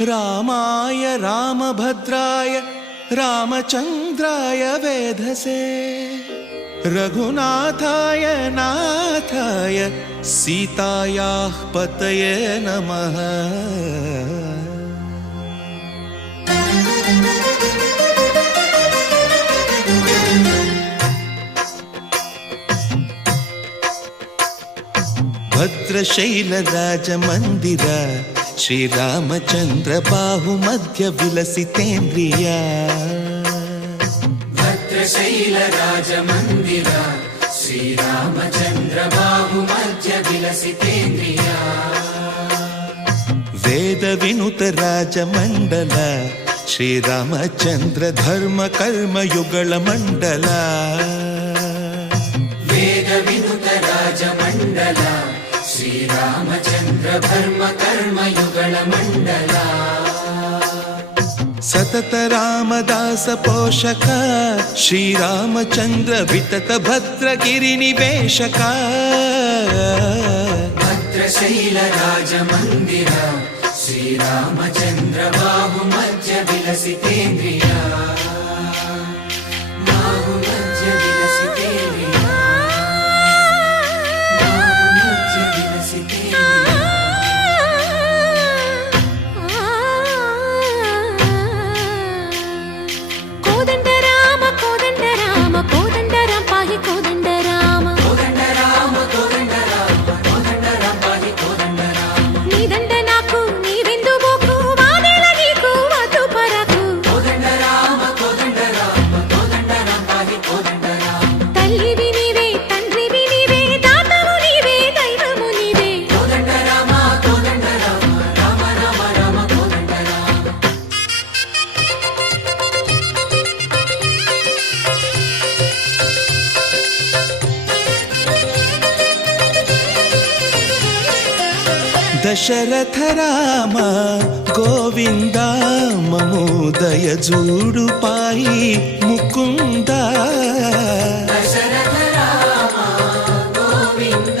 रामाय रामभद्राय रामचन्द्राय वेधसे रघुनाथाय नाथाय सीतायाः पतये नमः। भद्रशैलराजमन्दिर श्रीरामचन्द्र बाहुमध्य विलसितेन्द्रिया। भद्रशैलराजमन्दिर श्रीरामचन्द्र बाहुमध्य विलसितेन्द्रिया। वेदविनुत राजमण्डल श्रीरामचन्द्र धर्म कर्म युगल मण्डल। वेदविनुत राजमण्डल श्रीरामचन्द्र धर्म कर्म युगल मण्डल। सतत रामदास पोषक श्रीरामचन्द्र वितत भद्रगिरिनिवेशक। भद्रशैलराजमन्दिर श्रीरामचन्द्र बाहुमध्य विलसितेन्द्रिया। बाहुमध्य विलसितेन्द्रिया। बाहुमध्य विलसितेन्द्रिया। कोदंड राम पाहि कोदंड राम। कोदंड राम पाहि कोदंड राम। नी दंड नाकु नी विंदु बोकु वादेला नीकु वतु परकु। कोदंड राम पाहि कोदंड राम। तल्लिवि नीवे तंड्रिवि नीवे दातवु नीवे दैवमु नीवे। कोदंड राम राम राम राम कोदंड राम। दशरथ राम गोविंद ममोदय जूडु पाहि मुकुंद। दशरथ राम गोविंद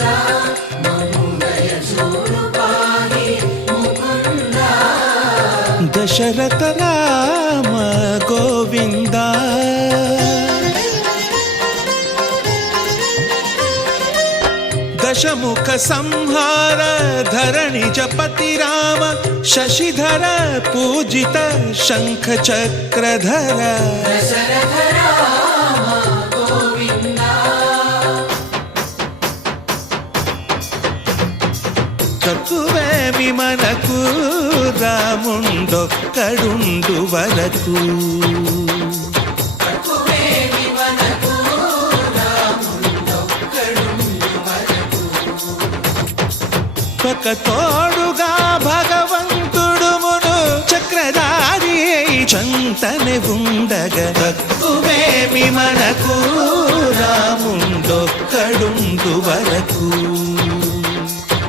ममोदय जूडु पाहि मुकुंद। दशरथ राम गोविंद दशमुख संहार धरणि जपति राम शशिधर पूजित शंख चक्रधर। दशरथ राम गोविंद। తక్కువేమి మనకు రాముండొక్కడుండు వరకు। తక్కువేమి మనకు రాముండొక్కడుండు వరకు। ఒక తోడుగా భగవంతుడుమును చక్రధారి చంతనే ఉండగా తక్కువేమి మనకు రాముండొక్కడుండు వరకు।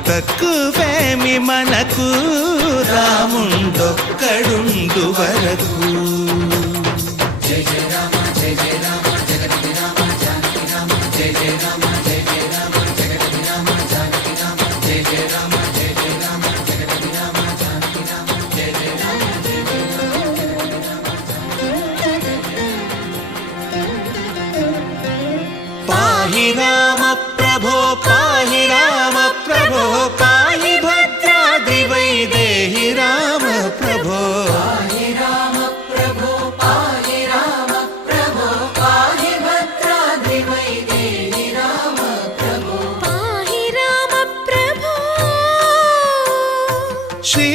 తక్కువేమి మనకు రాముండొక్కడుండు వరకు। జయ జయ రామ జయ జయ రామ జగతి రామ జానకి రామ జయ జయ రామ జయ జయ రామ జగతి రామ జానకి రామ జయ జయ రామ జయ జయ రామ జగతి రామ జానకి రామ జయ జయ రామ జయ జయ రామ పాహి రామ ప్రభో పాహి రామ ప్రభో పాహి భద్రాద్రి వైదేహి రామ ప్రభో। పాహి రామ ప్రభో పాహి రామ ప్రభో పాహి భద్రాద్రి వైదేహి రామ ప్రభో। पाहि राम प्रभो। శ్రీ